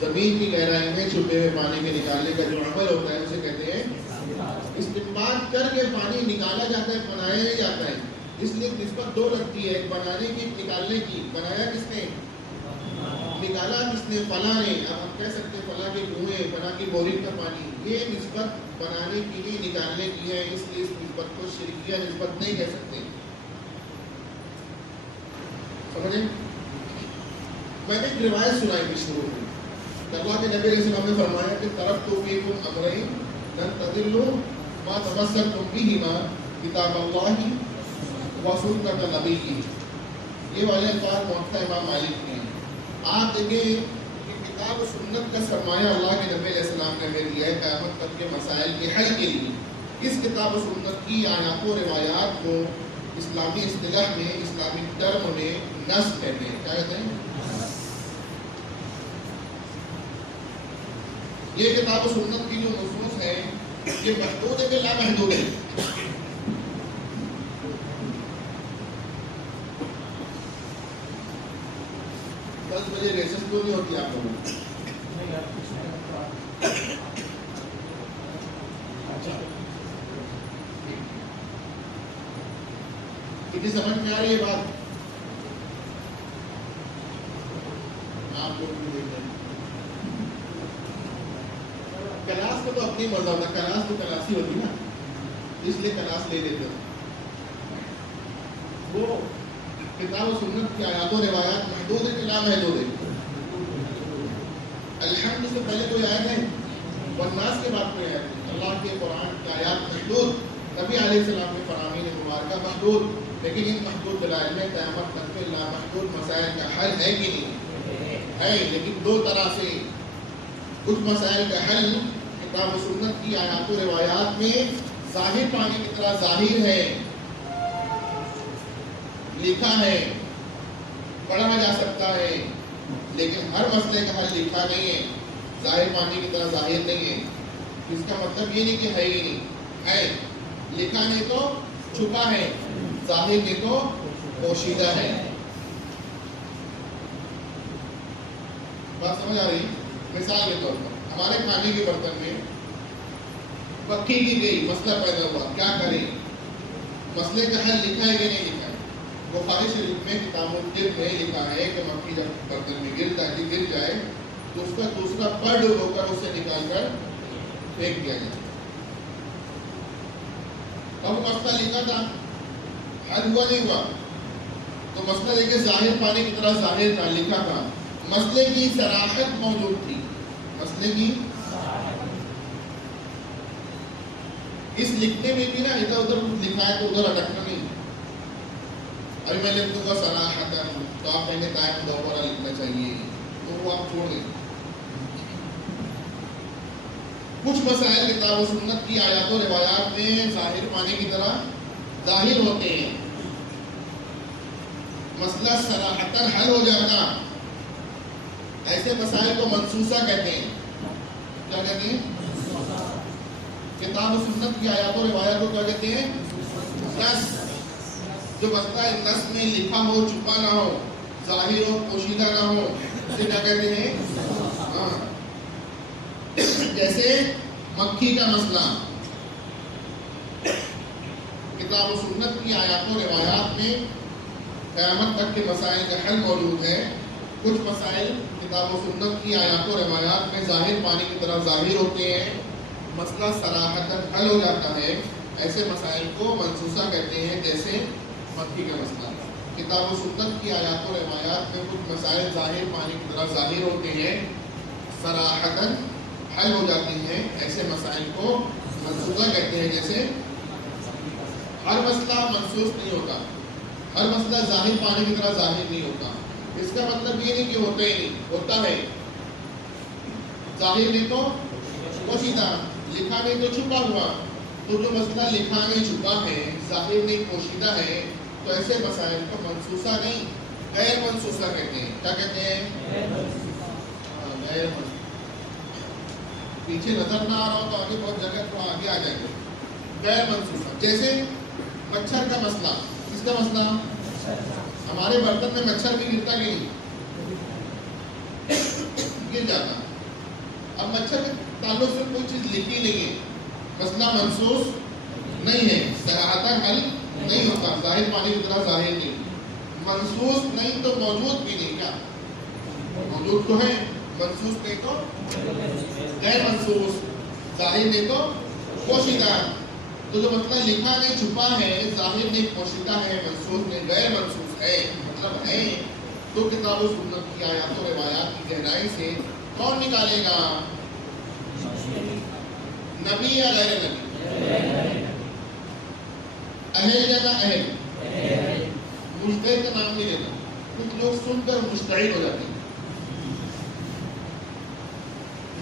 زمین کی گہرائی میں چھپے ہوئے پانی کے نکالنے کا جو عمل ہوتا ہے اسے کہتے ہیں استنباط کر کے پانی نکالا جاتا ہے، بنایا نہیں جاتا ہے. اس لیے نسبت دو لگتی ہے، ایک بنانے کی، نکالنے کی. بنایا کس نے؟ نکالا کس نے؟ فلاں نے. اب ہم کہہ سکتے ہیں فلاں کے کنویں، فلاں کی بورنگ کا پانی. یہ نسبت بنانے کی نہیں، نکالنے کی ہے، اس لیے اس نسبت کو شرکیہ نسبت نہیں کہہ سکتے. سمجھیں؟ میں نے ایک روایت سنائی تھی شروع میں. اللہ کے نبی علیہ السلام نے فرمایا کہ طرف تو فیکم امرین لن تضلوا ما تمسکتم بہما کتاب اللہ و سنت نبیہ. یہ والے الفاظ موقع امام مالک کے ہیں. آپ دیکھیں کہ کتاب و سنت کا سرمایہ اللہ کے نبی علیہ السلام نے ہمیں دیا ہے قیامت تک کے مسائل کے حل کے لیے. اس کتاب و سنت کی آیات و روایات کو اسلامی اصطلاح میں، اسلامی ٹرم میں نص کہتے ہیں. کیا کہتے ہیں؟ یہ کتاب و سنت کی جو نصوص ہے یہ محدود ہے کہ لا محدود ہے؟ 10 بجے ریسس تو نہیں ہوتی آپ لوگوں کو؟ کتنی سمجھ میں آ رہی ہے بات؟ آپ لوگ بھی دیکھ رہے ہیں. کلاس کا تو اپنی مزہ ہوتا ہے، کلاس تو کلاس ہی ہوتی نا، اس لیے کلاس لے لیتے ہیں. وہ کتاب و سنت کی آیات و روایات محدود ہے کہ لا محدود ہے؟ الحمد سے پہلے کوئی آیت ہے؟ والناس کے بعد کوئی آیت ہے؟ اللہ کے قرآن کی آیات محدود، نبی علیہ السلام کے فرامین مبارکہ محدود. لیکن ان محدود دلائل میں قیامت تک کے لامحدود مسائل کا حل ہے کہ نہیں؟ ہے، لیکن دو طرح سے. کچھ مسائل کا حل کتاب و سنت کی آیات و روایات میں ظاہر پانی کی طرح ظاہر ہے، لکھا ہے، پڑھا جا سکتا ہے. لیکن ہر مسئلے کا حل لکھا نہیں ہے، ظاہر پانی کی طرح ظاہر نہیں ہے. اس کا مطلب یہ نہیں کہ ہے ہی نہیں، ہے. لکھا نہیں تو چھپا ہے، ظاہر نہیں تو پوشیدہ ہے. بات سمجھ آ رہی؟ مثال کے طور پر ہمارے کھانے کے برتن میں مکھی کی گئی، مسئلہ پیدا ہوا، کیا کریں؟ مسئلے کا حل لکھا ہے کہ نہیں لکھا ہے؟ بخاری شریف میں کتاب الطب میں لکھا ہے کہ مکھی جب برتن میں گر جائے تو اس کا دوسرا پڑ ہو کر اسے نکال کر پھینک دیا جائے. اب مسئلہ لکھا تھا، حل ہوا نہیں ہوا. تو مسئلہ دیکھیں ظاہر پانی کی طرح ظاہر تھا، لکھا تھا، مسئلے کی صراحت موجود تھی. مسئلے کی اس لکھنے میں بھی نا ادھر ادھر لکھا ہے تو ادھر اٹکنا نہیں. ابھی میں لکھ دوں گا صراحتاً تو آپ کہیں گے دائیں مدورہ لکھنا چاہیے، تو وہ آپ چھوڑ دیں. کچھ مسائل کتاب و سنت کی آیات و روایات میں ظاہر پانی کی طرح ظاہر ہوتے ہیں. مسئلہ صراحتاً حل ہو جانا، ایسے مسائل کو منسوسہ کہتے ہیں. کیا کہتے ہیں؟ کتاب و سنت کی آیات و روایات کو کیا کہتے ہیں؟ نص. جو مسئلہ نص میں لکھا ہو، چھپا نہ ہو، ظاہر ہو، پوشیدہ نہ ہو، اسے کیا کہتے ہیں؟ جیسے مکھی کا مسئلہ کتاب و سنت کی آیات و روایات میں قیامت تک کے مسائل کا حل موجود ہے. کچھ مسائل کتاب و سنت کی آیات و روایات میں ظاہر پانی کی طرف ظاہر ہوتے ہیں، مسئلہ صراحتاً حل ہو جاتا ہے. ایسے مسائل کو منسوسہ کہتے ہیں، جیسے مکھی کا مسئلہ. کتاب و سنت کی آیات و روایات میں کچھ مسائل ظاہر پانی کی طرح ظاہر ہوتے ہیں، صراحتاً حل ہو جاتی ہیں. ایسے مسائل کو منسوسہ کہتے ہیں. جیسے ہر مسئلہ منسوخ نہیں ہوتا، ہر مسئلہ ظاہر پانی کی طرح ظاہر نہیں ہوتا. اس کا مطلب یہ نہیں کہ ہوتا ہی نہیں، ہوتا ہے. ظاہر نہیں تو پوشیدہ، لکھا نہیں تو چھپا ہوا. تو جو مسئلہ لکھا نہیں چھپا ہے، ظاہر نہیں پوشیدہ ہے، تو ایسے مسائل کو منسوسہ نہیں غیر منسوسہ کہتے ہیں. کیا کہتے ہیں؟ غیر منسوسہ. پیچھے نظر نہ آ رہا ہو تو آگے بہت جگہ تو آگے آ جائیں گے. غیر منسوسہ جیسے مچھر کا مسئلہ. کس کا مسئلہ؟ ہمارے برتن میں مچھر بھی گرتا کہ نہیں؟ گر مل جاتا. اب مچھر کے تعلق سے کوئی چیز لکھی نہیں ہے, مسئلہ منسوخ نہیں ہے, صراحتاً حل نہیں ہوتا, ظاہر پانی کی طرح ظاہر نہیں, منسوخ نہیں تو موجود بھی نہیں, کیا موجود تو ہے, منسوخ نہیں تو غیر منسوخ, ظاہر نہیں تو پوشیدہ. تو جو مسئلہ لکھا نہیں چھپا ہے, ظاہر نہیں پوشیدہ ہے, منسوخ نہیں غیر منسوخ ہے, مطلب ہے, تو کتاب و سنت کی آیات و روایات کی گہرائی سے کون نکالے گا؟ نبی یا غیر نبی؟ اہل یا نہ اہل؟ مجتہد کا نام نہیں لینا, کچھ لوگ سن کر مجتہد ہو جاتے ہیں.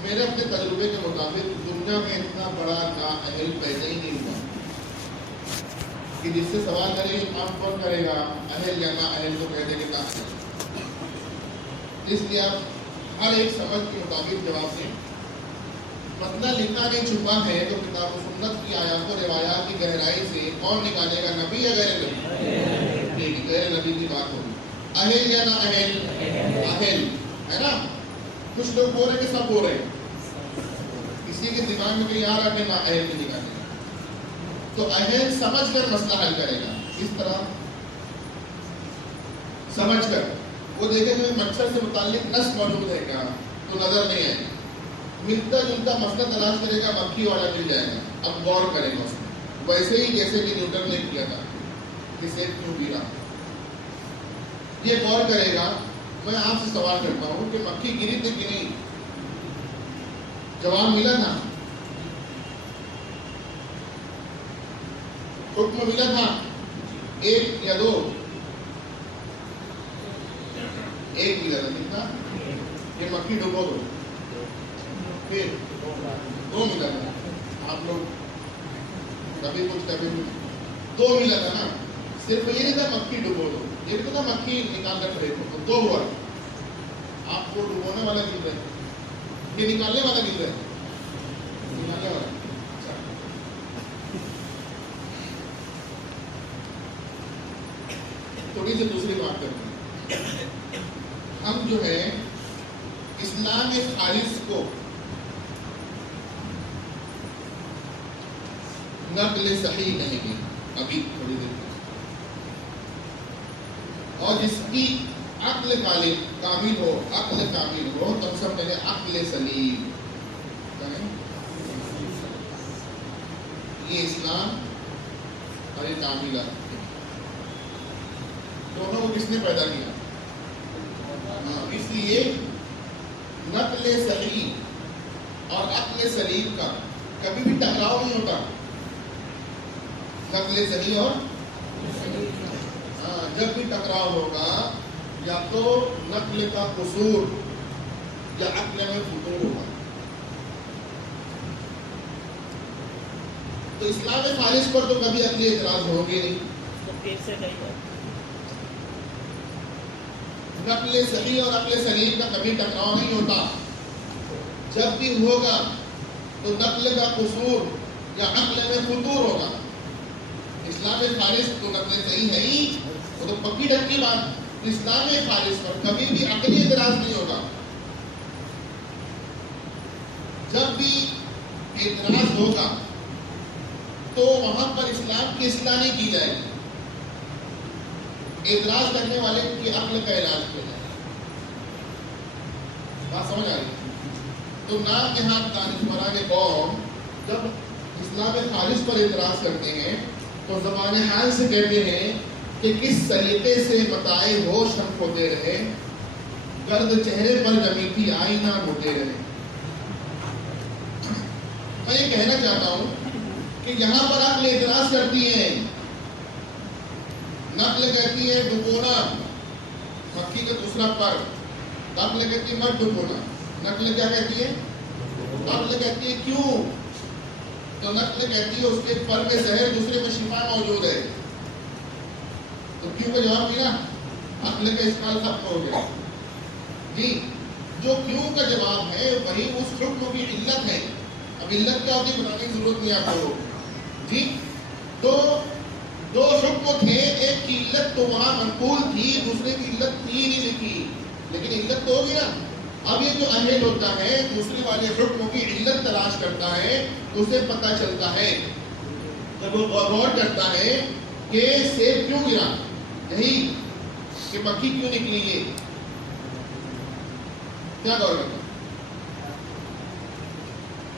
میرے اپنے تجربے کے مطابق دنیا میں اتنا بڑا نااہل پیدا ہی نہیں ہوا کہ جس سے سوال کرے گا کام کون کرے گا, اہل یا نہ اہل, تو کہہ دے گا نہ. اس لیے آپ ہر ایک سمجھ کے مطابق جواب دیں. مسئلہ لکھا نہیں چھپا ہے تو کتاب و سنت کی آیات و روایات کی گہرائی سے کون نکالے گا, نبی یا غیر نبی؟ ٹھیک, غیر نبی کی بات ہوگی. اہل یا نہ اہل؟ اہل ہے نا. کچھ لوگ بول رہے ہیں کہ سب بول رہے ہیں, کسی کے دماغ میں کہیں آ رہا کہ نہ اہل کی نکالے گا, تو اہل سمجھ کر مسئلہ حل کرے گا. اس طرح سمجھ کر وہ دیکھے کہ مچھر سے متعلق نص موجود ہے کیا, تو نظر نہیں آئے گا. ملتا جلتا مسئلہ تلاش کرے گا, مکھی والا مل جائے گا. اب غور کرے گا اس میں, ویسے ہی جیسے کہ نیوٹن نے کیا تھا کہ سیب کیوں گرا, یہ غور کرے گا. میں آپ سے سوال کرتا ہوں کہ مکھی گری تھی کہ نہیں, جواب ملا تھا, حکم ملا تھا, ایک یا دو؟ ایک ملا تھا. کتنا؟ یہ مکھی ڈبو دو, پھر دو ملا تھا. آپ لوگ کبھی کچھ کبھی کچھ, دو ملا تھا نا. صرف یہ نہیں تھا مکھی ڈبو دو, یہ تو تھا مکھی نکال کر پھینکو, دو ہوا. آپ کو ڈبونے والا مل رہا ہے کہ نکالنے والا مل رہا ہے؟ نکالنے والا. تھوڑی سی دوسری بات کرتے ہیں. ہم جو ہے اسلام خالص کو نقل صحیح کہیں گے ابھی تھوڑی دیر, اور جس کی عقل کامل ہو, عقل کامل ہو, تو ہم سب کہیں عقل سلیم. یہ اسلام اور یہ تعمیلات دونوں کو کس نے پیدا کیا؟ اس لیے نقل صحیح اور عقل سلیم کا کبھی بھی ٹکراؤ نہیں ہوتا. نقل صحیح اور جب بھی ٹکراؤ ہوگا یا تو نقل کا قصور یا عقل میں فتور ہوگا. تو اسلام خالص پر تو کبھی عقلی اعتراض ہوگی نہیں. نقل صحیح اور عقل سلیم کا کبھی ٹکراؤ نہیں ہوتا. جب بھی ہوگا تو نقل کا قصور یا عقل میں فتور ہوگا. اسلام خالص تو نقل صحیح ہے ہی, وہ تو پکی ڈکی بات. اسلام خالص پر کبھی بھی عقلی اعتراض نہیں ہوگا. جب بھی اعتراض ہوگا تو وہاں پر اسلام کی اصلاح نہیں کی جائے گی, اعتراض کرنے والے کی عقل کا علاج کیا جائے گا. بات سمجھ آ رہی؟ تو نامنہاد دانشوران قوم جب اسلام خالص پر اعتراض کرتے ہیں تو زبان حال سے کہتے ہیں کہ کس سلیقے سے متاع ہوش ہم کھوتے رہے, گرد چہرے پر جمی تھی آئینہ ہوتے رہے. میں یہ کہنا چاہتا ہوں کہ یہاں پر عقل اعتراض کرتی ہے, نقل کہتی ہے ڈبونا, مکھی کا دوسرا پر, عقل کہتی ہے مت ڈبونا. نقل کیا کہتی ہے؟ عقل کہتی ہے کیوں, تو نقل کہتی ہے اس کے پر میں زہر, دوسرے میں شفا موجود ہے. تو کیوں کا جواب ملا, عقل کا اشکال ختم ہو گیا. جی, جو کیوں کا جواب ہے وہی اس حکم کی علت ہے. اب علت کیا ہوتی ہے بتانے کی ضرورت نہیں آپ کو. جی, تو دو حکم تھے, ایک کی علت تو وہاں منقول تھی, دوسرے کی علت تھی نہیں لکھی, لیکن علت تو ہوگی نا. اب یہ جو اہل ہوتا ہے دوسرے والے حکم کی علت تلاش کرتا ہے، اسے پتہ چلتا ہے جب وہ غور کرتا ہے کہ سیب کیوں گرا، یہی کہ مکھی کیوں نکلی، یہ کیا غور کرتا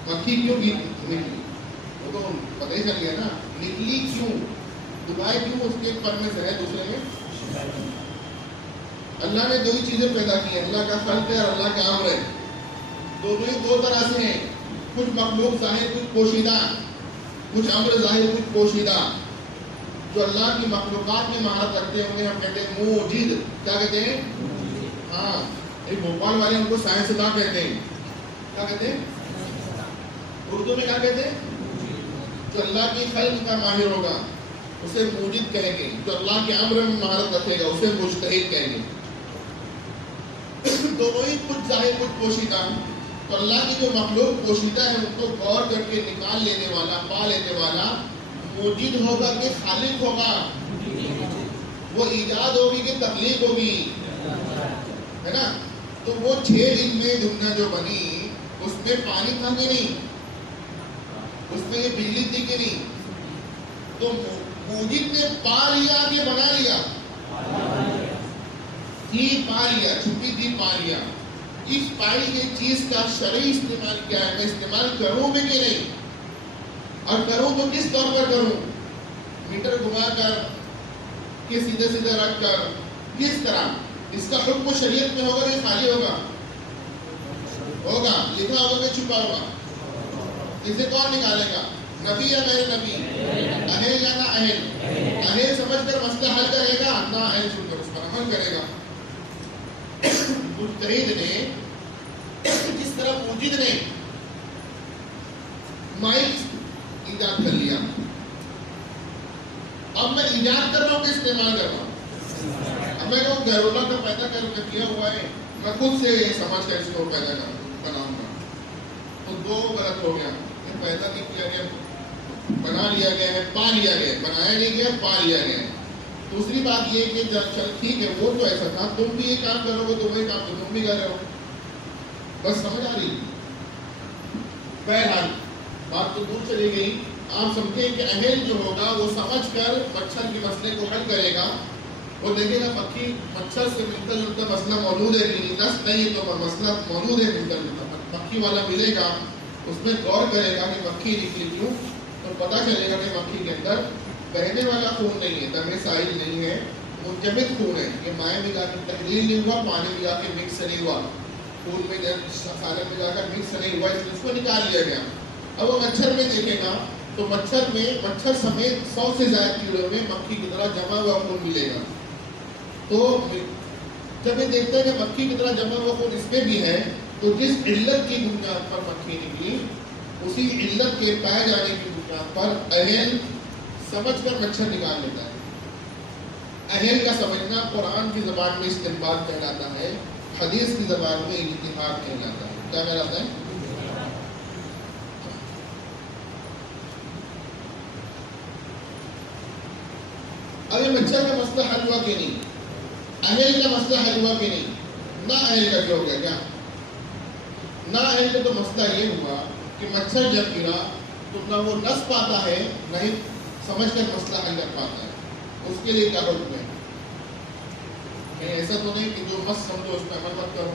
مکھی کیوں نکلی، وہ تو پتہ ہی چل گیا نا، نکلی کیوں، دبائے کیوں، اس کے پر میں زہر دوسرے میں۔ اللہ نے دو ہی چیزیں پیدا کی ہیں، اللہ کا خلق ہے اور اللہ کا امر ہے، دونوں ہی دو طرح سے ہیں، کچھ مخلوق ظاہر کچھ پوشیدہ، کچھ امر ظاہر کچھ پوشیدہ۔ جو اللہ کی مخلوقات میں مہارت رکھتے ہیں انہیں ہم کہتے ہیں موجد، کیا کہتے ہیں؟ ہاں، ایک بھوپال والے ان کو سائنسداں کہتے ہیں، کیا کہتے ہیں؟ اردو میں کیا کہتے ہیں؟ جو اللہ کی خلق کا ماہر ہوگا اسے موجد کہیں گے، جو اللہ کے امر میں مہارت رکھے گا اسے مجتہد کہیں گے۔ دونوں ہی کچھ ظاہر کچھ پوشیدہ، تو اللہ کی جو مخلوق پوشیدہ ہے ان کو غور کر کے نکال لینے والا، پا لینے والا موجد ہوگا کہ خالق ہوگا؟ وہ ایجاد ہوگی کہ تخلیق ہوگی، ہے نا؟ تو وہ 6 دن میں دنیا جو بنی اس میں پانی تھا کہ نہیں، اس میں یہ بجلی تھی کہ نہیں؟ تو موجد نے پا لیا کہ بنا لیا؟ تھی پا لیا، چھپی تھی پا لیا۔ اس پائی گئی چیز کا شرعی استعمال کیا ہے، میں استعمال کروں بھی کہ نہیں، اور کروں تو کس طور پر کروں، میٹر گھما کر کہ سیدھے سیدھے رکھ کر، کس طرح؟ اس کا حکم شریعت میں ہوگا کہ خالی ہوگا؟ ہوگا، لکھا ہوگا کہ چھپا ہوگا؟ اسے کون نکالے گا؟ نبی یا غیر نبی؟ اہل یا نہ اہل؟ اہل سمجھ کر مسئلہ حل کرے گا، نہ اہل سن کر اس پر عمل کرے گا۔ مجتہد نے جس طرح موجد نے مائک ایجاد کر لیا، اب میں ایجاد کر رہا ہوں کہ استعمال کر رہا ہوں؟ اب میں کہوں گھرولا کا پیدا کر کیا ہوا ہے، میں خود سے سمجھ کر اس کو پیدا بناؤں گا، تو دو غلط ہو گیا، پیدا نہیں کیا گیا، بنا لیا گیا ہے، پا لیا گیا، بنایا نہیں گیا، پا لیا گیا۔ دوسری بات یہ کہ چل ٹھیک ہے وہ تو ایسا تھا، تم بھی یہ کام کرو گے تو وہی کام تو تم بھی کر رہے ہو، بس سمجھ آ رہی؟ بہرحال بات تو دور چلی گئی، آپ سمجھیں کہ اہل جو ہوگا وہ سمجھ کر مچھر کے مسئلے کو حل کرے گا، وہ دیکھے گا مکھی مچھر سے ملتا جلتا مسئلہ موجود ہے کہ نہیں، نس نہیں تو مسئلہ موجود ہے ملتا جلتا، مکھی والا ملے گا، اس میں غور کرے گا کہ مکھی نکلی کیوں، تو پتہ چلے گا کہ مکھی کے اندر بہنے والا خون نہیں ہے، دم سائل نہیں ہے، منجمد خون ہے، یہ مائع ملا کے تحلیل نہیں ہوا، پانی ملا کے مکس نہیں ہوا، خون میں سالن ملا کر مکس نہیں ہوا، اس کو نکال لیا گیا۔ اب وہ مچھر میں دیکھے گا تو مچھر سمیت 100 سے زائد کیڑوں میں مکھی کی طرح جمع ہوا خون ملے گا، تو جب یہ دیکھتا ہے کہ مکھی کی طرح جمع ہوا خون اس میں بھی ہے، تو جس علت کی بنیاد پر مکھی نکلی اسی علت کے پائے جانے کی بنیاد پر اہل سمجھ کر مچھر نکال لیتا ہے۔ اہل کا سمجھنا قرآن کی زبان میں استنباط کہلاتا ہے، حدیث کی زبان میں اجتہاد کہلاتا ہے، کیا کہلاتا ہے؟ اب یہ مچھر کا مسئلہ حل ہوا کہ نہیں، اہل کا مسئلہ حل ہوا کہ نہیں، نہ اہل کا کیا ہو گیا؟ کیا نہ اہل کا تو مسئلہ یہ ہوا کہ مچھر جب گرا تو نہ وہ نس پاتا ہے نہ ہی سمجھ کر مسئلہ حل کر پاتا ہے، اس کے لیے کیا حکم ہے؟ کہ ایسا تو نہیں کہ جو مت سمجھو اس پہ عمل مت کرو،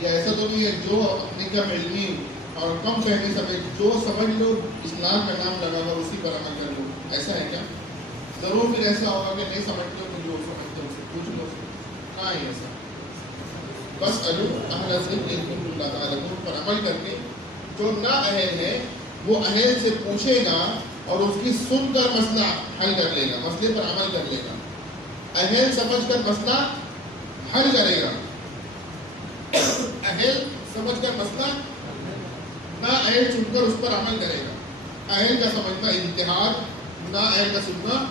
یا ایسا تو نہیں ہے جو اپنی کم علمی اور کم فہمی سمجھ جو سمجھ لو اسلام کا نام لگا کر اسی پر عمل کر لو، ایسا ہے کیا؟ ضرور پھر ایسا ہوگا کہ نہیں سمجھتے ہو تو جو سمجھتے ہو اسے پوچھ لو، نہ ہی ایسا، بس اہل ذکر ان کنتم لا تعلمون پر عمل کر کے جو نہ اہل ہے وہ اہل سے پوچھے گا اور اس کی سن کر مسئلہ حل کر لے گا، مسئلے پر عمل کر لے گا، اہل سمجھ کر مسئلہ حل کرے گا، اہل سمجھ کر مسئلہ نہ اہل سن کر اس پر عمل کرے گا، اہل کا سمجھنا اجتہاد، نہ اہل کا سننا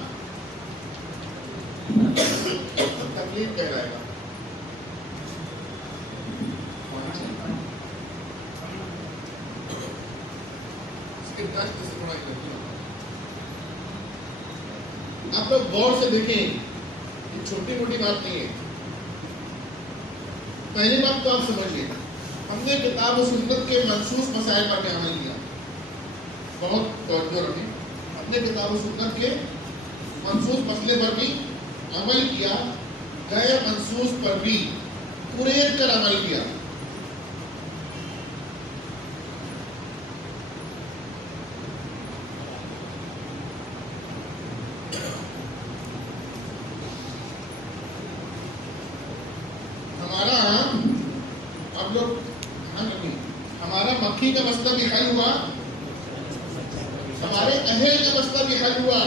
تکلیف کہلائے گا۔ آپ لوگ غور سے دیکھیں، یہ چھوٹی موٹی بات نہیں ہے، پہلی بات تو آپ سمجھیے، ہم نے کتاب و سنت کے منسوخ مسائل پر بھی عمل کیا، بہت توجہ رکھیں، ہم نے کتاب و سنت کے منسوخ مسئلے پر بھی عمل کیا، غیر منسوخ پر بھی قریت کر عمل کیا۔ ہمارا مکھی کا مسئلہ بھی حل ہوا، ہمارے اہل کا مسئلہ بھی حل ہوا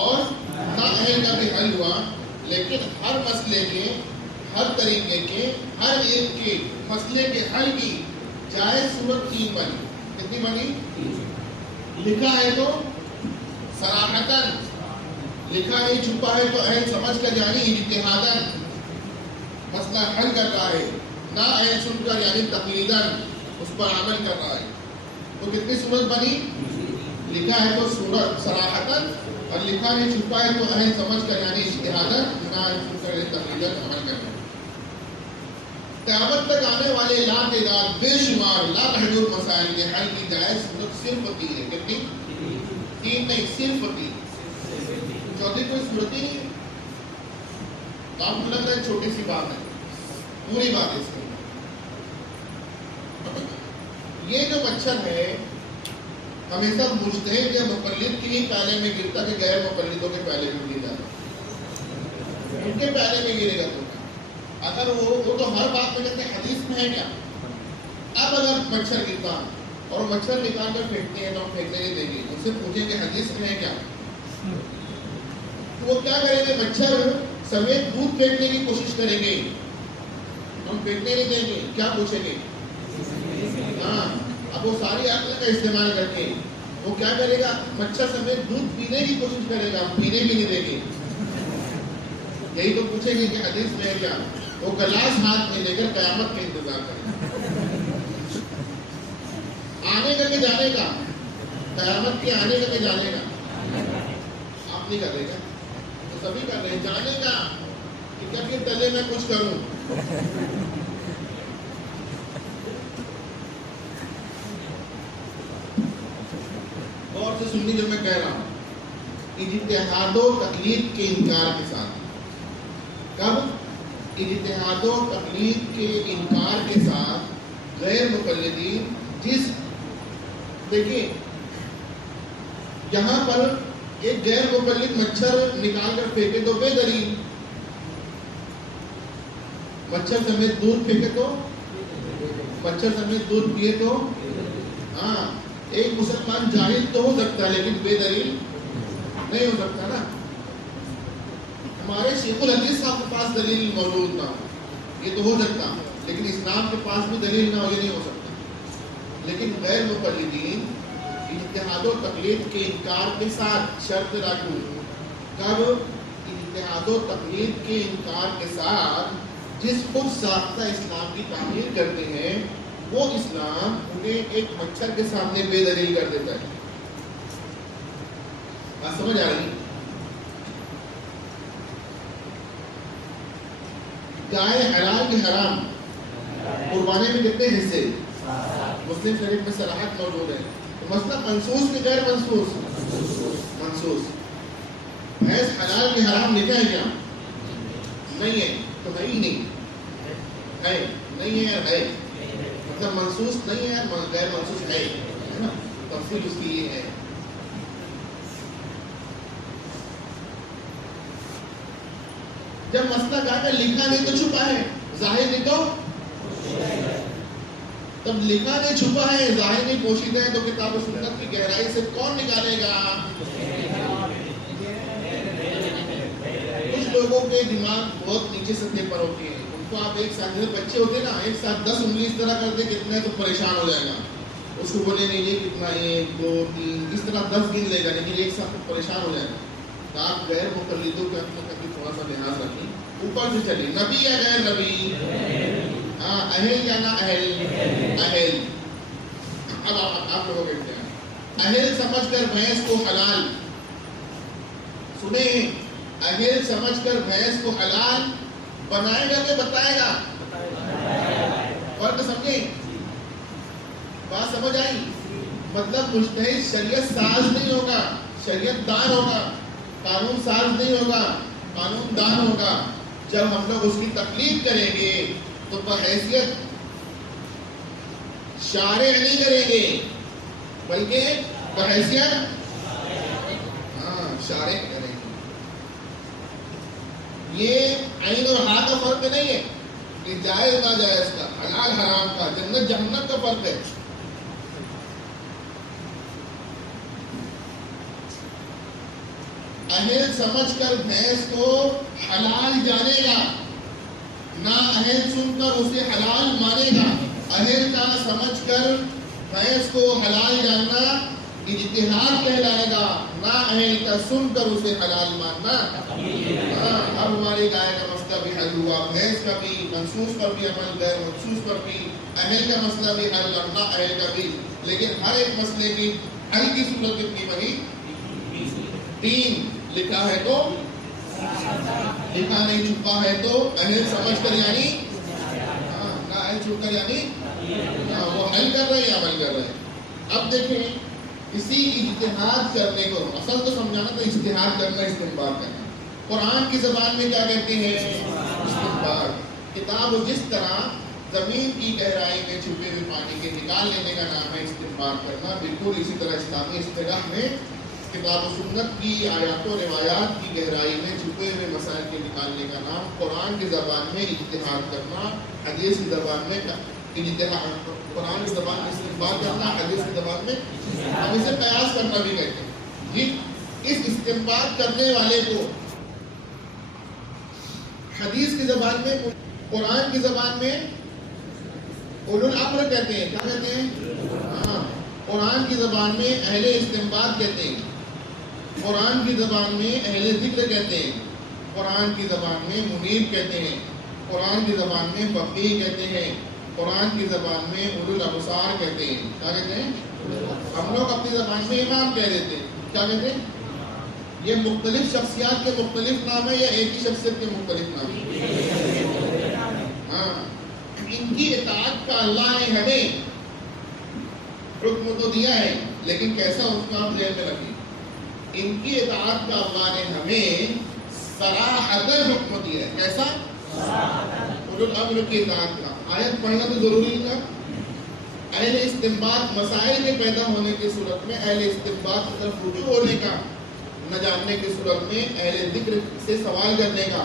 اور نا اہل کا بھی حل ہوا، لیکن ہر مسئلے کے، ہر طریقے کے، ہر ایک کے مسئلے کے حل کی جائز صورت 3 بنی۔ کتنی بنی؟ لکھا ہے تو صراحتاً، لکھا ہے چھپا ہے تو اہل سمجھ کر یعنی اجتہاداً مسئلہ حل کر رہا ہے، نا اہل سن کر یعنی تقلیداً اس پر عمل کر رہا ہے۔ تو کتنی صورت بنی؟ لکھا ہے تو صورت صراحتاً، اور لکھا ہے چھپا ہے تو اہل سمجھ کر یعنی اجتہاداً، نا اہل سن کر یعنی تقلیداً عمل کر رہا ہے۔ قیامت تک آنے والے لا تعداد بے شمار لا محدود مسائل کے حل کی جائز صورت صرف 3 ہے۔ کتنی؟ 3 نہیں، صرف 3۔ چوتھی کوئی صورت ہی نہیں ہے۔ تو آپ کو لگ رہا ہے چھوٹی سی بات ہے، پوری بات ہے اس کی۔ یہ جو مچھر ہے ہمیشہ مجتہد یا مقلد کے ہی پیالے میں گرتا کہ غیر مقلدوں کے پیالے میں گر جاتا؟ ان کے پیالے میں گرے گا تو اگر وہ تو ہر بات میں کہتے ہیں حدیث میں ہے کیا؟ اب اگر مچھر گرتا اور مچھر نکال کر پھینکتے ہیں تو ہم پھینکنے نہیں دیں گے، ان سے پوچھیں کہ حدیث میں ہے کیا؟ تو وہ کیا کریں گے؟ مچھر سمیت دودھ پھینکنے کی کوشش کریں گے، ہم پھینکنے نہیں دیں گے، کیا پوچھیں گے؟ ہاں، اب وہ ساری عقل کا استعمال کر کے وہ کیا کرے گا؟ مچھر سمیت دودھ پینے کی کوشش کرے گا، ہم پینے بھی نہیں دیں گے۔ یہی تو پوچھیں گے کہ حدیث میں ہے کیا؟ وہ گلاس ہاتھ میں لے کر قیامت کا انتظار کریں، آنے کا کہ جانے کا؟ قیامت کے آنے کا کہ جانے کا؟ آپ نہیں کر رہے گا تو سبھی کر رہے ہیں، جانے کا کہ کب یہ تلے میں کچھ کروں۔ غور سے سننی جو میں کہہ رہا ہوں، اجتہاد و تقلید کے انکار کے ساتھ، کب؟ اجتہاد و تقلید کے انکار کے ساتھ غیر مقلدین دیکھیں یہاں پر ایک غیر مقلد مچھر نکال کر پھینکے تو بے دلیل، مچھر سمیت دودھ پھینکے تو، مچھر سمیت دودھ پیے تو، ہاں ایک مسلمان جاہل تو ہو سکتا ہے لیکن بے دلیل نہیں ہو سکتا نا۔ ہمارے شیخ الحدیث صاحب کے پاس دلیل موجود نہ ہو یہ تو ہو سکتا، لیکن اسلام کے پاس بھی دلیل نہ ہو یہ نہیں ہو سکتا۔ لیکن غیر مقلدین اجتہاد و تقلید کے انکار کے ساتھ شرط رکھوں، کب؟ اجتہاد و تقلید کے انکار کے ساتھ جس خود ساختہ اسلام کی تعمیر کرتے ہیں وہ اسلام انہیں ایک مچھر کے سامنے بے دلیل کر دیتا ہے۔ بات سمجھ آ رہی؟ گائے حلال کے حرام قربانی میں کتنے حصے؟ مسلم شریف میں صراحت موجود ہے۔ تو مسئلہ منسوخ کے غیر منسوخ؟ منسوخ۔ بھینس حلال کے حرام لکھا ہے کیا؟ نہیں ہے تو ہے ہی نہیں، ہے نہیں ہے، ہے مطلب منسوخ نہیں ہے، غیر منسوخ ہے نا، تفصیل اس کی یہ ہے۔ جب مسئلہ جا کر لکھا نہیں تو چھپا ہے، ظاہر نہیں تو، تب لکھا نہیں چھپا ہے، ظاہر نہیں پوشیدہ ہے، تو کتاب و سنت کی گہرائی سے کون نکالے گا؟ کچھ لوگوں کے دماغ بہت نیچے سطح پر ہوتے ہیں، ان کو آپ ایک ساتھ جیسے بچے ہوتے ہیں نا، ایک ساتھ 10 انگلی اس طرح کر دے کتنا ہے تو پریشان ہو جائے گا، اس کو بولے نہیں یہ کتنا، 1 2 3 اس طرح 10 گن لے گا، لیکن ایک ساتھ پریشان ہو جائے گا۔ تو آپ غیر مقلدوں کے حق میں تھوڑا سا لحاظ رکھیں، اوپر سے چلیے، نبی یا غیر نبی، ہاں اہل یا نہ اہل؟ اہل۔ اب آپ لوگوں کہتے ہیں اہل سمجھ کر بھینس کو حلال، سنیں، اہل سمجھ کر بھینس کو حلال بنائے گا کہ بتائے گا؟ فرق سمجھیں؟ بات سمجھ آئی؟ مطلب مجتہد شریعت ساز نہیں ہوگا، شریعت دان ہوگا، قانون ساز نہیں ہوگا، قانون دان ہوگا. جب ہم لوگ اس کی تقلید کریں گے تو بحیثیت شارع نہیں کریں گے بلکہ بحیثیت شارع کریں گے. یہ عین اور ہاں کا فرق نہیں ہے کہ جائز ناجائز کا، حلال حرام کا، جنت جہنم کا فرق ہے. اہل سمجھ کر بھینس کو حلال جانے گا، نہ اہل سن کر اسے حلال مانے گا. اہل کا سمجھ کر بھینس کو حلال جاننا اجتہاد کہلائے گا، نہ اہل کا سن کر اسے حلال ماننا. اب ہماری گائے کا مسئلہ بھی حل ہوا، بھینس کا بھی، منصوص پر بھی عمل، غیر منصوص پر بھی. اہل کا مسئلہ بھی حل کرنا، اہل کا بھی. لیکن ہر ایک مسئلے کی حل کی صورت کتنی بنی؟ 3. لکھا ہے تو لکھا نہیں، چھپا ہے تو اہل سمجھ کر، یعنی نہ اہل چھپ کر، یعنی وہ حل کر رہے ہیں، عمل کر رہے ہیں. اب دیکھیں کسی اجتہاد کرنے کو، اصل تو سمجھانا تو اجتہاد کرنا، استنباط کرنا. قرآن کی زبان میں کیا کہتے ہیں؟ استنباط. کتاب جس طرح زمین کی گہرائی میں چھپے ہوئے پانی کے نکال لینے کا نام ہے استنباط کرنا، بالکل اسی طرح اسلامی اصطلاح میں کتاب و سنت کی آیات و روایات کی گہرائی میں چھپے ہوئے مسائل کے نکالنے کا نام قرآن کی زبان میں اجتہاد کرنا، حدیث کی زبان میں اجتہاد، قرآن کی زبان میں استنباط کرنا، حدیث کی زبان میں ہم اسے قیاس کرنا بھی کہتے ہیں. جی اس استنباط کرنے والے کو حدیث کی زبان میں، قرآن کی زبان میں اولو الامر کہتے ہیں. کیا کہتے ہیں؟ قرآن کی زبان میں اہل استنباط کہتے ہیں، قرآن کی زبان میں اہل ذکر کہتے ہیں، قرآن کی زبان میں منیب کہتے ہیں، قرآن کی زبان میں فقیہ کہتے ہیں، قرآن کی زبان میں اولو الابصار کہتے ہیں. کیا کہتے ہیں؟ ہم لوگ اپنی زبان میں امام کہہ دیتے ہیں. کیا کہتے ہیں؟ یہ مختلف شخصیات کے مختلف نام ہے یا ایک ہی شخصیت کے مختلف نام ہے؟ ہاں، ان کی اطاعت کا اللہ نے ہمیں حکم تو دیا ہے، لیکن کیسا اس کا آپ ذہن میں رکھیں. ان کی اطاعت کا اللہ نے ہمیں صراحتاً حکم دیا ہے. کیسا؟ اولو الامر کی اطاعت کا. آیت پڑھنا تو ضروری تھا. اہل استنباط مسائل کے پیدا ہونے کی صورت میں اہل استنباط کی طرف رجوع ہونے کا، نہ جاننے کی صورت میں اہل ذکر سے سوال کرنے کا،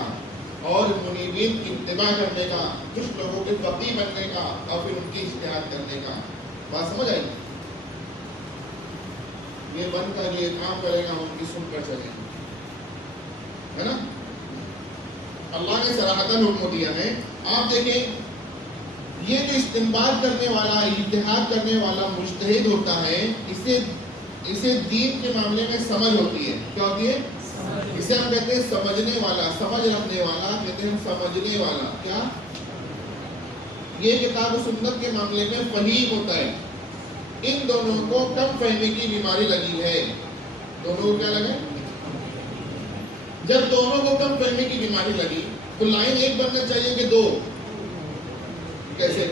اور منیبین کی اتباع کرنے کا، کچھ لوگوں کے فقیہ بننے کا، اور پھر ان کی اجتہاد کرنے کا. بات سمجھ آئی؟ یہ بن کر یہ کام کرے گا، ہم ان کی سن کر چلیں، ہے نا؟ اللہ نے صراحتاً حکم دیا ہے. آپ دیکھیں یہ جو استنباط کرنے والا، اجتہاد کرنے والا مجتہد ہوتا ہے، اسے دین کے معاملے میں سمجھ ہوتی ہے. کیا ہوتی ہے؟ اسے ہم کہتے ہیں سمجھنے والا، سمجھ رکھنے والا کہتے ہیں سمجھنے والا. کیا؟ یہ کتاب و سنت کے معاملے میں فہیم ہوتا ہے. ان دونوں کو کم فہمی کی بیماری لگی ہے. دونوں کو کیا لگے؟ جب دونوں کو کم فہمی کی بیماری لگی تو لائن ایک بننا چاہیے کہ دو؟ کیسے؟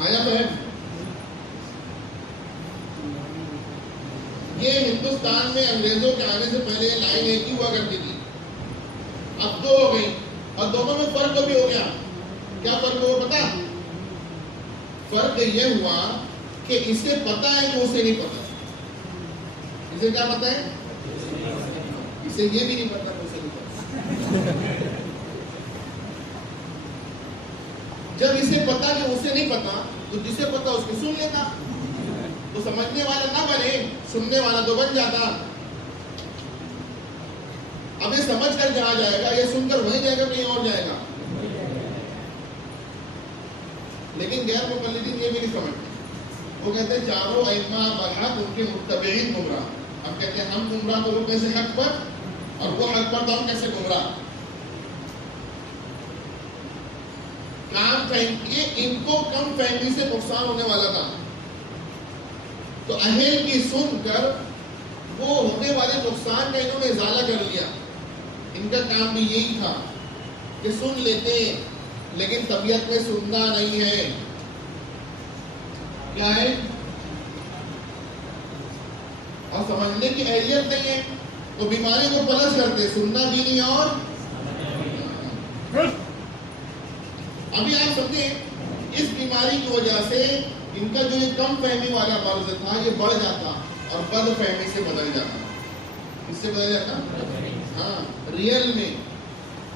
آیا بہن؟ یہ ہندوستان میں انگریزوں کے آنے سے پہلے یہ لائن ایک ہی ہوا کرتی تھی، اب دو ہو گئی، اور دونوں میں فرق بھی ہو گیا. کیا فرق ہوا پتا؟ فرق یہ ہوا کہ اسے پتا ہے کہ اسے نہیں پتا. اسے کیا پتا ہے؟ اسے یہ بھی نہیں پتا کہ اسے نہیں پتا. جب اسے پتا کہ اسے نہیں پتا تو جسے پتا اس کی سن لیتا، تو سمجھنے والا نہ بنے، سننے والا تو بن جاتا. اب یہ سمجھ کر جہاں جائے گا، یہ سن کر وہیں جائے گا، کہیں اور جائے گا. لیکن غیر مقلدین یہ بھی نہیں سمجھتے. وہ کہتے ہیں چاروں ائمہ برحق، ان کے متبعین گمراہ. اب کہتے ہیں ہم گمراہ تو وہ کیسے حق پر، اور وہ حق پر تو ہم کیسے گمراہ. ان کو کم فہمی سے نقصان ہونے والا تھا، تو اہل کی سن کر وہ ہونے والے نقصان کا انہوں نے ازالہ کر لیا. ان کا کام بھی یہی تھا کہ سن لیتے لیکن طبیعت میں سننا نہیں ہے. کیا ہے؟ اور سمجھنے کی اہلیت نہیں ہے تو بیماری کو پلس کرتے، سننا بھی نہیں. اور ابھی آپ سمجھیں اس بیماری کی وجہ سے ان کا جو یہ کم فہمی والا مرض تھا یہ بڑھ جاتا اور بد فہمی سے بدل جاتا. اس سے بدل جاتا. ہاں، ریئل میں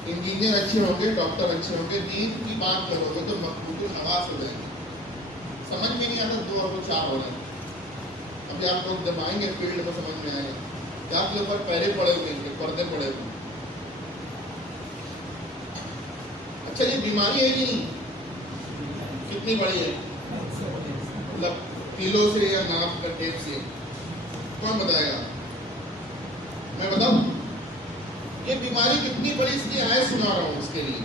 انجینئر اچھے ہوں گے، ڈاکٹر اچھے ہوں گے، دین کی بات کرو گے تو مقبول الحواس ہو جائیں گے. سمجھ میں نہیں آتا 2 اور 4 ہو جائیں. ابھی آپ لوگ جب آئیں گے فیلڈ میں سمجھ میں آئے گا. آپ کے اوپر پہرے پڑے ہوئے ہیں، پردے پڑے ہوئے. اچھا یہ بیماری ہے کہ نہیں؟ کتنی بڑی ہے؟ مطلب کلو سے یا ناپ کا ٹیپ سے؟ کون بتائے گا؟ میں بتاؤں یہ بیماری کتنی بڑی، اس کی آیت سنا رہا ہوں. اس کے لیے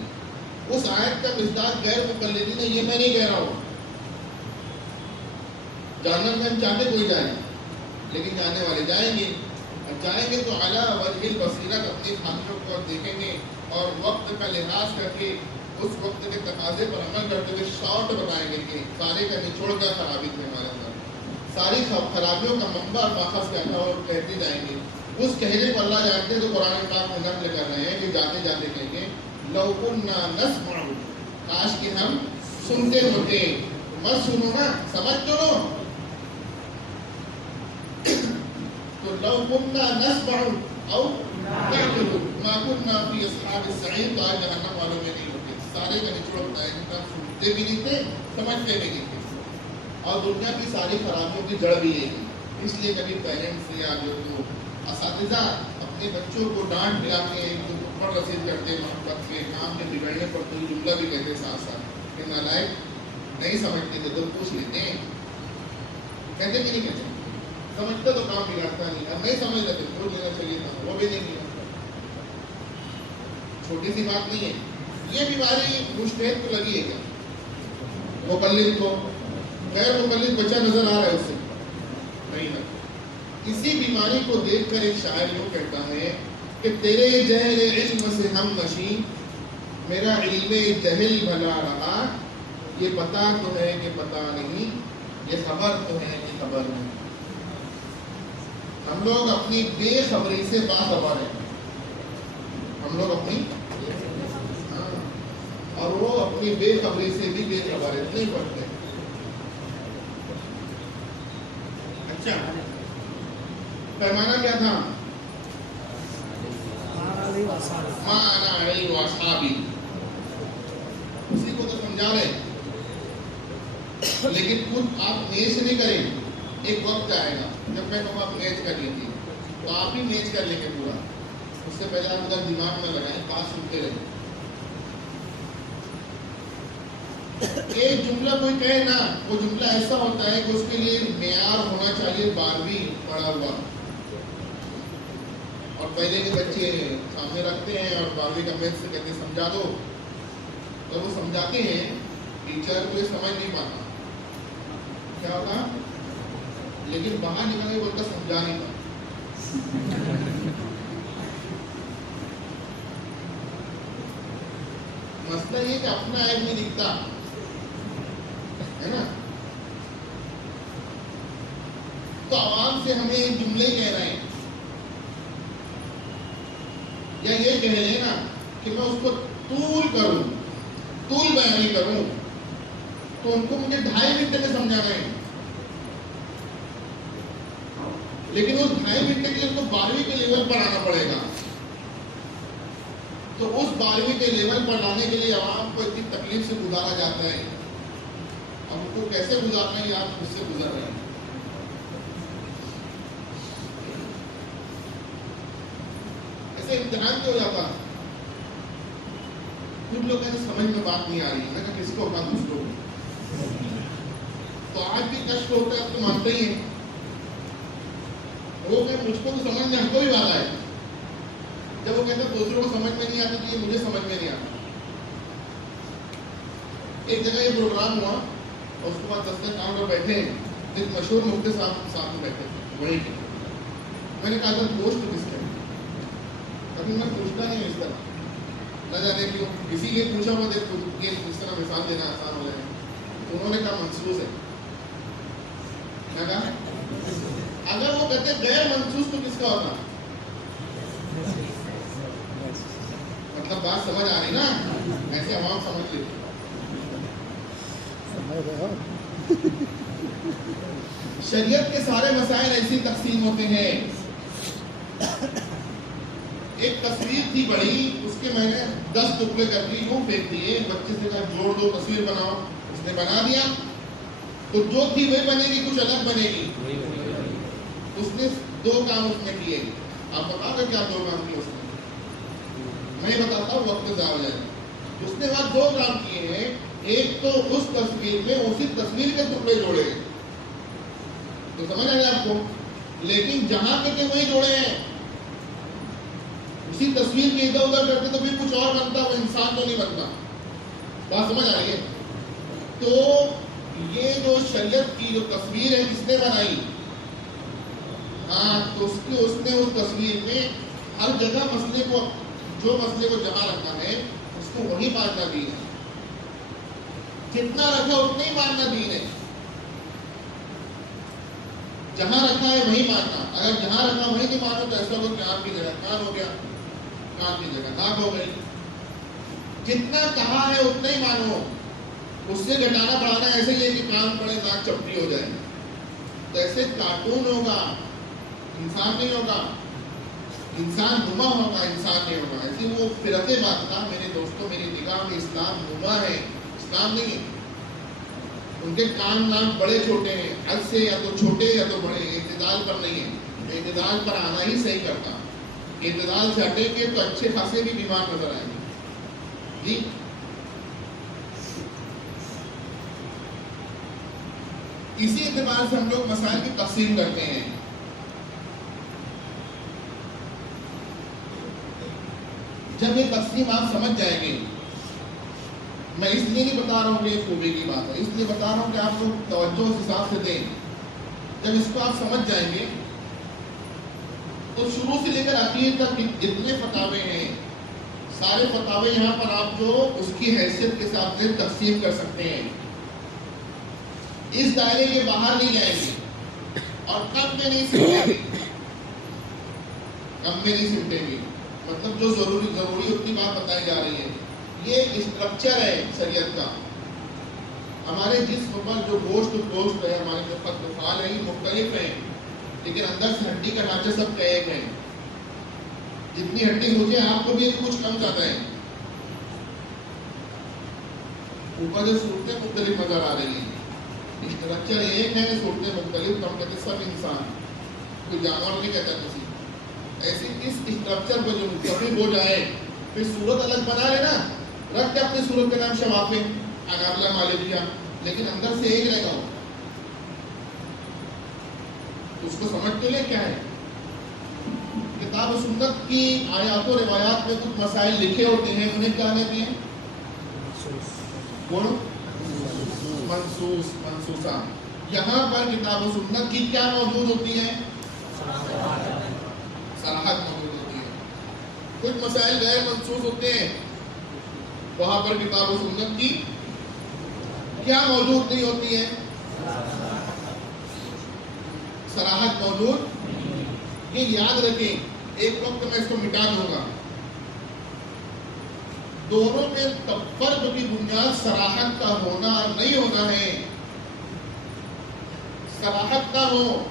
اس آیت کا مصداق غیر مقلدین ہے، یہ میں نہیں کہہ رہا ہوں. جاننا میں ہم چاہتے کوئی جائے لیکن جانے والے جائیں گے. اور جائیں گے تو اعلیٰ وجہ البصیرت اپنی خامیوں کو دیکھیں گے اور وقت کا لحاظ کر کے اس وقت کے تقاضے پر عمل کرتے ہوئے شارٹ بتائیں گے کہ سارے کا نچوڑ کا خرابی تھے ہمارے اندر، ساری خرابیوں کا منبع اور ماخذ کیا تھا، اور کہتے جائیں گے. اس کہنے کو اللہ جانتے ہیں تو قرآن پاک میں نقل کر رہے ہیں کہ جاتے جاتے کہیں گے لو کنا نسمع، کاش کہ ہم سنتے ہوتے. مت سنو نا، سمجھ تو لو. تو لو کنا نسمع او نعقل ما كنا في اصحاب السعير، تو آج جہنم والوں میں نہیں ہوتے. سارے کا نچوڑ بتائیں گے، ہم سنتے بھی نہیں تھے، سمجھتے بھی نہیں تھے. اور دنیا کی ساری خرابیوں کی جڑ بھی یہی. اس لیے کبھی پیرنٹس یا جو اساتذہ اپنے بچوں کو ڈانٹ ملا کے پر رسید کرتے محبت کے کام کے بگڑنے پر کوئی جملہ بھی کہتے ساتھ ساتھ کہ نالائق نہیں سمجھتے تھے تو پوچھ لیتے ہیں. کہتے بھی نہیں کہتے، سمجھتے تو کام بگڑتا نہیں. اب نہیں سمجھ لیتے پوچھ لینا چاہیے تھا، وہ بھی نہیں کیا. چھوٹی سی بات نہیں ہے. یہ بیماری مشتحد کو لگی ہے کیا؟ مقلد کو؟ غیر مقلد بچہ نظر آ رہا ہے اس سے نہیں ہے. اسی بیماری کو دیکھ کر ایک شاعر یوں کہتا ہے کہ تیرے جہل علم سے ہم نشیں، میرا علم جہل بھلا رہا. یہ پتا تو ہے کہ پتا نہیں، یہ خبر تو ہے کہ خبر نہیں. ہم لوگ اپنی بے خبری سے باخبر ہیں. ہم لوگ اپنی اور وہ اپنی بے خبری سے بھی بے خبر ہے، نہیں پڑھتے. اچھا پیمانہ کیا تھا؟ ما انا علیہ واصحابی. اسی کو تو سمجھا رہے لیکن خود آپ میچ نہیں کریں. ایک وقت آئے گا جب میں کہوں آپ میچ کر لیجیے تو آپ ہی میچ کر لیں گے پورا. اس سے پہلے آپ ادھر دماغ میں لگائیں، پاس سنتے رہیں. ایک جملہ کوئی کہے نا، وہ جملہ ایسا ہوتا ہے کہ اس کے لیے معیار ہونا چاہیے 12ویں پڑھا ہوا. اور پہلے کے بچے سامنے رکھتے ہیں اور 12ویں کا میتھ سے کہتے ہیں سمجھا دو، تو وہ سمجھاتے ہیں. ٹیچر کو یہ سمجھ نہیں پاتا کیا ہوتا، لیکن باہر نکلنے بولتا سمجھا نہیں پاتا. مسئلہ یہ کہ اپنا عیب نہیں دکھتا ہے نا. تو عوام سے ہمیں ایک جملے کہہ رہے ہیں یا یہ کہہ رہے نا کہ میں اس کو طول کروں، طول بیانی کروں، تو ان کو مجھے 2.5 گھنٹے میں سمجھانا ہے. لیکن اس 2.5 گھنٹے کے لیے ان کو 12ویں کے لیول پر آنا پڑے گا. تو اس 12ویں کے لیول پر لانے کے لیے عوام کو اتنی تکلیف سے گزارا جاتا ہے. اب ان کو کیسے گزارنا ہے آپ خود سے گزر رہے ہیں. ایسے امتحان کیوں ہو جاتا؟ کچھ لوگ کہتے سمجھ میں بات نہیں آ رہی ہے نا، کسی کو ہوگا دوسروں کو. تو آج بھی کشٹ ہوتا ہے تو مانتے ہی ہیں. وہ کہ مجھ کو تو سمجھ میں ہم کو بھی بات آئے. جب وہ کہتے ہیں دوسروں کو سمجھ میں نہیں آتی تو یہ مجھے سمجھ میں نہیں آتا. ایک جگہ یہ پروگرام ہوا اور اس کے بعد 10 کام پر بیٹھے ہیں. ایک مشہور مفتی صاحب ساتھ میں بیٹھے وہی کے. میں نے کہا تھا گوشت کس کا؟ ابھی میں پوچھتا نہیں اس طرح، نہ جانے کیوں، اسی لیے پوچھا میں دیکھ اس طرح مثال دینا آسان ہو جائے. انہوں نے کہا منسوس ہے. کیا کہا؟ اگر وہ کہتے غیر منسوس تو کس کا ہوتا؟ مطلب بات سمجھ آ رہی نا؟ ایسے عوام سمجھ لیتے. شریعت کے سارے مسائل ایسی تقسیم ہوتے ہیں. ایک تصویر تھی بڑی، اس کے میں نے 10 ٹکڑے کر کے یوں پھینک دیے. بچے سے کہا جوڑ دو، تصویر بناؤ. اس نے بنا دیا تو جو تھی وہی بنے گی، کچھ الگ بنے گی. اس نے 2 کام اس میں کیے. آپ بتاؤ گے کیا 2 کام کیے اس نے؟ میں بتاتا ہوں، وقت ضائع ہو جائے. اس نے وہاں 2 کام کیے ہیں. ایک تو اس تصویر میں اسی تصویر کے ٹکڑے جوڑے ہیں، تو سمجھ آ گیا آپ کو. لیکن جہاں کے وہی جوڑے ہیں. اسی تصویر کے ادھر ادھر کرتے تو پھر کچھ اور بنتا، وہ انسان تو نہیں بنتا. بات سمجھ آ رہی ہے؟ تو یہ جو شریعت کی جو تصویر ہے کس نے بنائی؟ ہاں، تو اس نے اس تصویر میں ہر جگہ مسئلے کو جہاں رکھنا ہے اس کو وہی ماننا دین ہے. جتنا رکھا اتنا ہی ماننا دین ہے. جہاں رکھا ہے وہی ماننا. اگر جہاں رکھا وہی نہیں مانو تو ایسا ہوگا کہ آپ کی جگہ کان ہو گیا، کان کی جگہ ناک ہو گئی. جتنا کہا ہے اتنا ہی مانو. اس سے گھٹانا بڑھانا ایسے ہی ہے کہ کان پڑے ناک چپٹی ہو جائے. تو ایسے کارٹون ہوگا، انسان نہیں ہوگا. انسان نما ہوگا، انسان نہیں ہوگا. ایسی وہ فرقے بانٹنا میرے دوستوں، میری نگاہ میں اسلام نما ہے، اسلام نہیں ہے. ان کے کان ناک بڑے چھوٹے ہیں، حد سے یا تو چھوٹے یا تو بڑے، اعتدال پر نہیں ہے. اعتدال پر آنا ہی صحیح کرتا. اعتدال سے ہٹیں گے تو اچھے خاصے بھی بیمار نظر آئیں گے. جی اسی اعتبار سے ہم لوگ مسائل کی تقسیم کرتے ہیں. جب یہ تقسیم آپ سمجھ جائیں گے، میں اس لیے نہیں بتا رہا ہوں کہ یہ خوبی کی بات ہے، اس لیے بتا رہا ہوں کہ آپ لوگ توجہ اس حساب سے دیں. جب اس کو آپ سمجھ جائیں گے تو شروع سے لے کر آخر تک جتنے فتاوے ہیں، سارے فتاوے یہاں پر آپ جو اس کی حیثیت کے ساتھ تقسیم کر سکتے ہیں. اس دائرے کے باہر نہیں جائیں گے اور کم میں نہیں سمٹیں گے. مطلب جو ضروری اتنی بات بتائی جا رہی ہے. یہ اسٹرکچر ہے شریعت کا. ہمارے جسم پر جو گوشت ہے، ہمارے جو خط فعال ہے، یہ مختلف ہیں، لیکن اندر سے ہڈی کا ڈھانچہ سب کا ایک ہے. جتنی ہڈی مجھے آپ کو بھی کچھ کم زیادہ ہے. اوپر سے صورتیں مختلف نظر آ رہی ہیں. اسٹرکچر ایک ہے، صورتیں مختلف. ہم کہتے سب انسان، کوئی جانور نہیں کہتا کسی. ایسی اس اسٹرکچر کو جو مستقل ہو جائے پھر صورت الگ بنا لینا، رکھتے اپنی صورت کے نام شوافی، انابلہ، مالکیہ، لیکن اندر سے ایک رہے گا. اس کو سمجھ تو لے کیا ہے. کتاب و سنت کی آیات و روایات میں کچھ مسائل لکھے ہوتے ہیں، انہیں کیا کہتے ہیں؟ منسوس، منسوسہ. یہاں پر کتاب و سنت کی کیا موجود ہوتی ہے؟ صراحت موجود ہوتی ہے. کچھ مسائل غیر منسوس ہوتے ہیں، وہاں پر کتاب و سنت کی کیا موجود نہیں ہوتی ہے؟ صراحت موجود. یہ یاد رکھیں، ایک وقت میں اس کو مٹا دوں گا. دونوں میں فرق کی بنیاد صراحت کا ہونا اور نہیں ہونا ہے. صراحت نہ ہو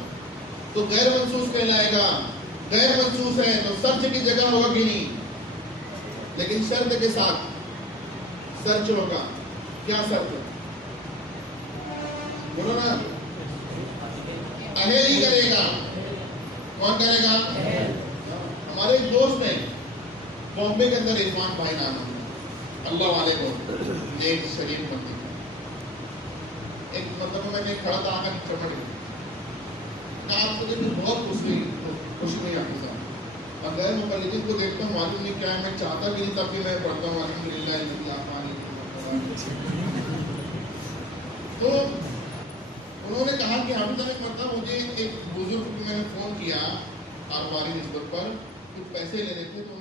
تو غیر منسوس کہلائے گا. غیر منسوس ہے تو سرچ کی جگہ ہوگا کہ نہیں، لیکن شرط کے ساتھ سرچ ہوگا. کیا شرط؟ بولو نا. اہل ہی کرے گا. کون کرے گا؟ ہمارے ایک دوست ہیں بامبے کے اندر، عرفان بھائی نام ہے، اللہ والے کو ایک شریف بندے. ایک مطلب میں کہیں کھڑا تھا، آ کر چمٹ گئی. آپ کو دیکھ بہت خوشی ہوئی آپ کے ساتھ. اور غیر مقلدین کو دیکھتا ہوں، معلوم نہیں کیا ہے، میں چاہتا بھی نہیں تب بھی میں پڑھتا ہوں الحمدللہ. تو انہوں نے کہا کہ ابھی تک مطلب مجھے ایک بزرگ کو میں نے فون کیا کاروباری نسبت پر، کچھ پیسے لینے تھے تو